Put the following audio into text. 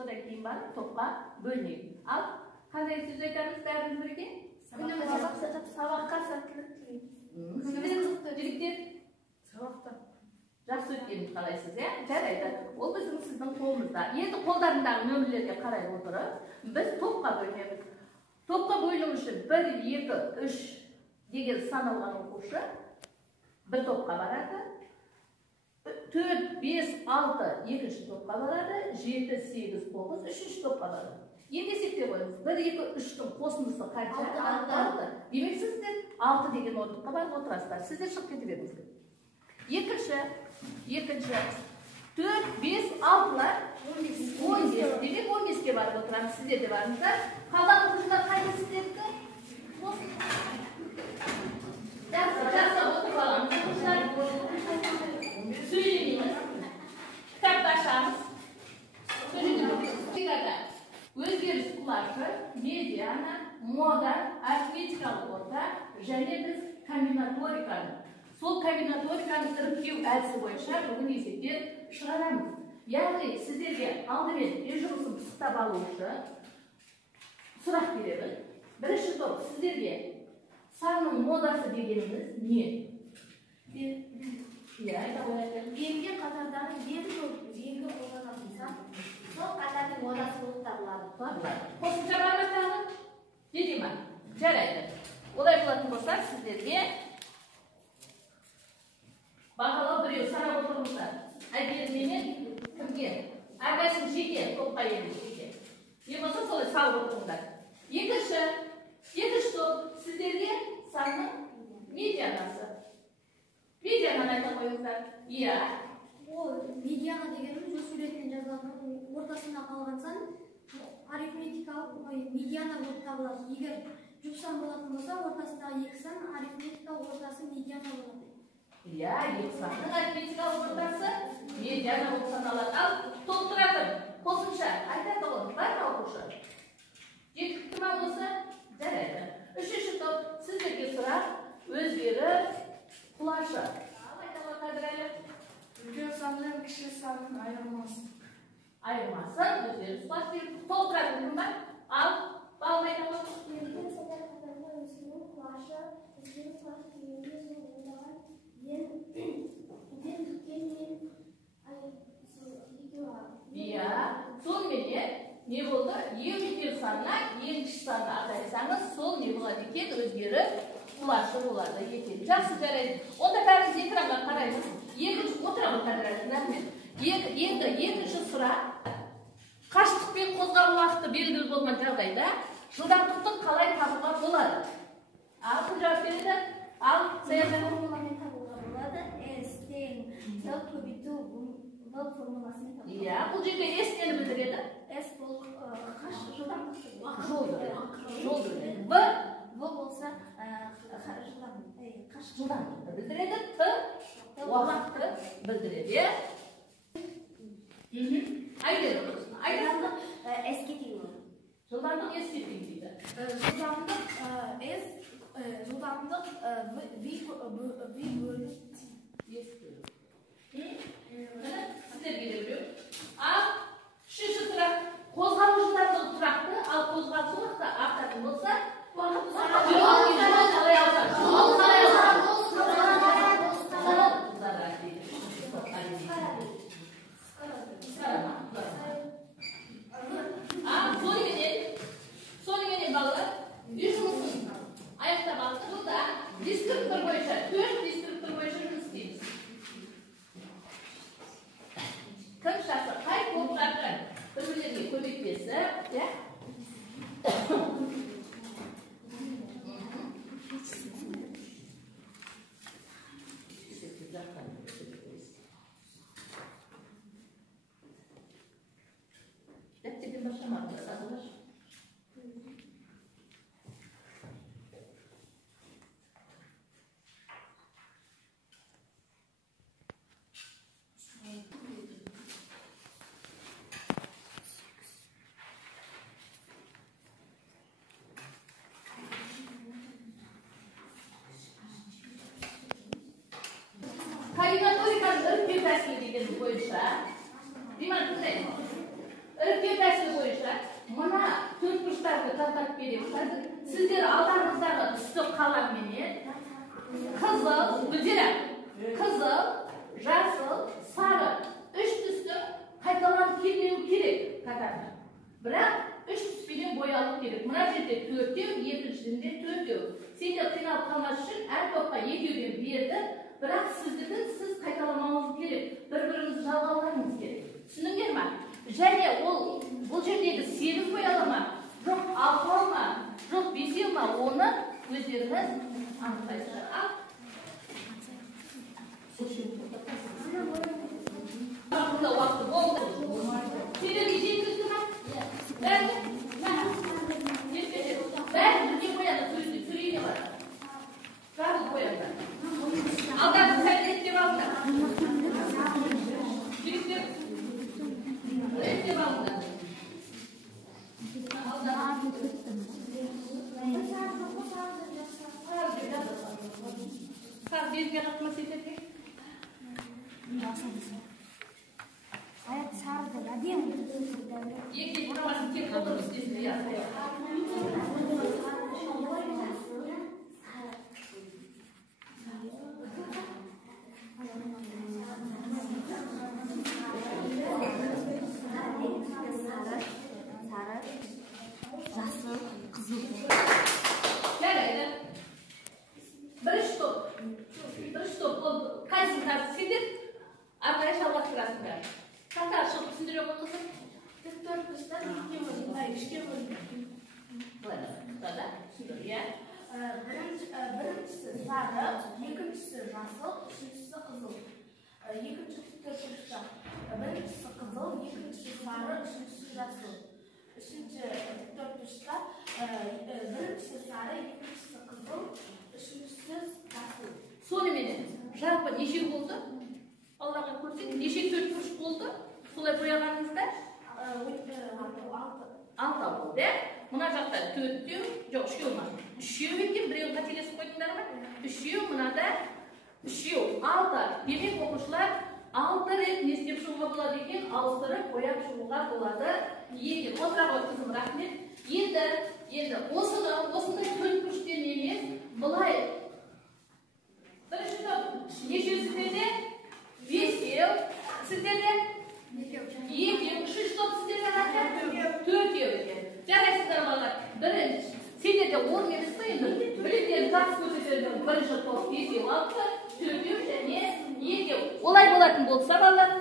Sodan keyin barib to'pqa bo'linadi. Al, qanday so'z aytamiz ba'zan birga? Sabaqqa sarkilib Jigitlar, sabaqda yaxshi o'tganini qalaysiz, ya? Jaraydi. O sizning qo'lingizda. Endi qo'llarindagi nomerlarga qarab o'tirib, biz to'pqa bo'laymiz. To'pqa bo'lish uchun 1, 2, 3 degan sanalgan o'quvchi bir to'pqa boradi. 4, 5, 6 ikkinchi to'pqa boradi. 7, 8, 9 uchinchi to'pqa boradi. Endi esepga qo'yamiz. 1, 2, 3 ning qo'shmasi qancha? 6. Demak, sizlar 6 degan o'ringa borib o'tirasizlar. Sizlar chiqib ketaverasiz. Ikkinchi 4, 5, 6lar 11. Demek 11'ga barib o'tiramiz. Sizlar de barsizlar. Qolgan o'quvchilar qaysi sizlarga? Yaxshi o'tirib olamiz. O'quvchilar söyleyiniz. Kitaplaşlarımız. Özgürüz kulaşı, mediana, moda, aritmetikalı orta, және biz kombinatorikаны. Sol kombinatorikanın іріктеу әдісі бойынша бүгін есептер шығарамыз. Яғни сіздерге алдымен жұмысын пысықтап алу үшін сұрақ беремін. Бірінші топ сіздерге санның модасы дегеніміз не? Белгі қатардағы ең көп жеңгі қолданатын сан сол қатардың модасы болып табылады. Қосымша бар ма тағы? Не деймін? Жарайды. Олай болатын болса, сіздерге бағалау біреу санап отырыңыздар. Әдерменен кімге? Әрқайсың жеке топқа енді жеке. Не болса солай салып отырыңыздар. Екінші топ сіздерге санның медианасы. Медиананы айта қойыңыздар. Иә. Ол медиана дегеніміз жүз суретпен жазылған ортасында қалған сан арифметикалық медиана болып табылады. Егер жүз сан болатын болса, ортасындағы екі сан арифметикалық ортасы медиана болады. Иә, екі санның арифметикалық ортасы медиана болып саналады. Ал толықтыратын қосымша айтады ғой, бар ма оқушы? Жеткілікті ма болса, жарайды. Үшінші топ сіздерге сұрақ өздері Құлашы. Айталар қадірәлі. Үлкен санның кіші санның айырмасы. Айырмасы, өздері сұлаш беріп, толтыратын кім бар? Ал, балым айталар. Үлкен сандар қатарында өзінің құлашы, өзінің құлашы дегенде сол ойлаған ең түккен ең екеу бар. Иә, сонымен не болды? Ең үлкен санна, ең кіші санны атайсаңыз, сол не болады екен өзгері құлашы болады екен. Жақсы жарайды. Онда бәріміз экранға қараймыз. Екінші отырамыз қадірәлі. Енді екінші сұрақ. Қашықтықпен қозғалу уақыты белгілі болған жағдайда жылдамдықты қалай табуға болады? Ал, кім жауап береді? Ал, Саязан. Формуламен табуға болады. S тең L көбейту V формуласымен табуға болады. Иә, бұл жерде S нені білдіреді? S бұл жылдамдықты Жол білдіреді. V болса жылдамдықты білдіреді. Т уақытты білдіреді. Айтады. S-ке тең болады. Жылдамдық S-ке тең дейді. Жылдамдық V бөліп Сіздер берілу. Ал, үшінші сұрақ. Қозғалу жылдамдығы тұрақты, ал қозғалу уақыты артатын болса, Сонымен балалар, үй жұмысын аяқтап алды. Бұлда дискриптор бойынша, 4 дискриптор бойынша жұмыс істейміз. Кім шасы, қай топтардың бір-бірлерге көмектесі, Дәптерден башламадыңыз, сазылаш. Kombinatorikaның іріктеу тәсілі деген бойынша, Диман, іріктеу тәсілі бойынша мына төрт бұрыштарды тарқатып береміз. Қазір сіздер алдарыңыздағы түсті қаламменен қызыл, қызыл, жасыл, сары үш түсті қайталанып келмеу керек қатарда. Бірақ үш түспенен боялып керек. Мына жерде төртеу, екіншісінде төртеу. Сендер қиналып қалмас үшін әр топқа екеуден берді. Бірақ сіздікі сіз қайталамауыңыз керек. Бір-біріңізді жалғауларыңыз керек. Түсініңдер ме? Және бұл жердегі 8 бояла ма? Жоқ 6 ма? Жоқ 5 ма? Оны өздеріңіз анықтайсыздар. Уақыты болды. Сендерге жеткізді ме? Бәрі бірге бояды. Сүрейіне бар. Бәрі бояды. Алдағы сәл реттеп алыңдар. Жігіттер реттеп алыңдар. Қар безге қатмас етеді. Аят сарды әдемі. Екі бұрамасын тек отырмыз десінде ясайды. Жасыл, қызыл. Жарайды. Бірінші топ болды. Қайсысын тартып сендер? Арқая шалғастырасыңдар. Қақтар шығып түсіндіре қойғызым? Төрт бұрыштан үшке бөлінеді. Бұлай түсіндір, иә? Біріншісі сары, екіншісі жасыл, үшіншісі қызыл. Екінші төрт бұрышта біріншісі қызыл, екіншісі сары, үшіншісі жасыл. Үшінші төрт бұрышта біріншісі сары, екіншісі қызыл, үшіншісі жасыл. Соныменен жалпы неше болды? Аллаға көрсек, неше төрт бұрыш болды? Солай бояғаныңызда? 6 болды. Мына жақта төртеу, жоқ үшеу ма? Үшеу екен, біреуін қателесіп қойдыңдар ма? Үшеу, мынада үшеу, 6. Демек оқушылар 6 рет не істеп шығуға болады екен, ауыстырып бояп шығуға болады екен. Отыра ғой қызым, рахмет. Енді осындай төрт бұрыштен емес, былай бірінші топ неше сіздерде? 5-еу, сіздерде? 2-еу, үшінші топ сіздерде қанша? 4-еу екен. Жарайсыздар балалар. Бірінші, сендерде орын емес қой енді. Білімдерін жақсы көрсетердің бірінші топ 5-еу, 6, 4-еу және 2-еу. Олай болатын болса балалар,